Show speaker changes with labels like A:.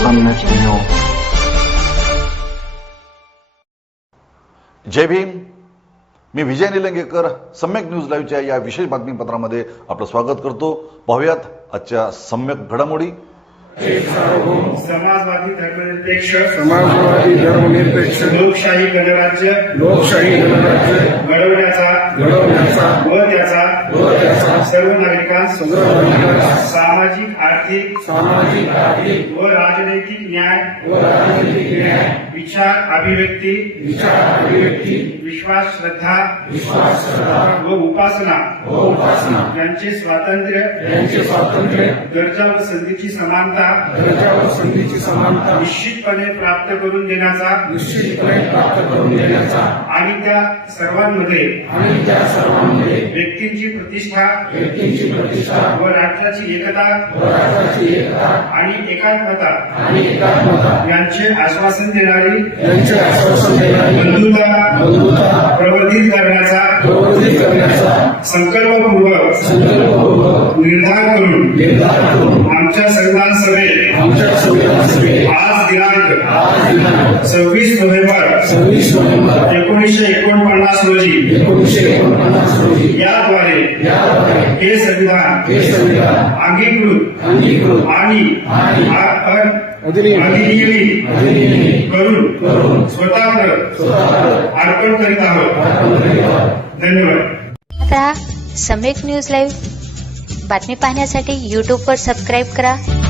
A: सम्यक न्यूज।
B: जय भीम। मी विजय निलंगेकर सम्यक न्यूज लाईव्हच्या या विशेष बातमीपत्रामध्ये आपलं स्वागत करतो। पाहूयात आजच्या सम्यक घडामोडी।
C: समाजवादी धर्मनिरपेक्ष लोकशाही गणराज्य घडवण्याचा व त्याचा सर्व नागरिकांस सामाजिक आर्थिक व राजनैतिक न्याय विचार अभिव्यक्ती विश्वास श्रद्धा व उपासना यांचे स्वातंत्र्य दर्जा व संधीची समानता निश्चितपणे प्राप्त करून देण्याचा आणि त्या सर्वांमध्ये व्यक्तींची प्रतिष्ठा व राज्याची एकता आणि एकात्मता यांचे आश्वासन देणारी बंधुता प्रवर्धित करण्याचा संकल्पपूर्वक निर्धार करून आमच्या संविधान सभेत आज दिनांक 26 नोव्हेंबर 1949 रोजी याद्वारे हे संविधान अंगीकृत आणि अधिनियमित करून स्वतःवर अर्पण करीत आहोत। धन्यवाद।
D: आता सम्यक न्यूज लाईव्ह बातमी पाहण्यासाठी YouTube वर सबस्क्राईब करा।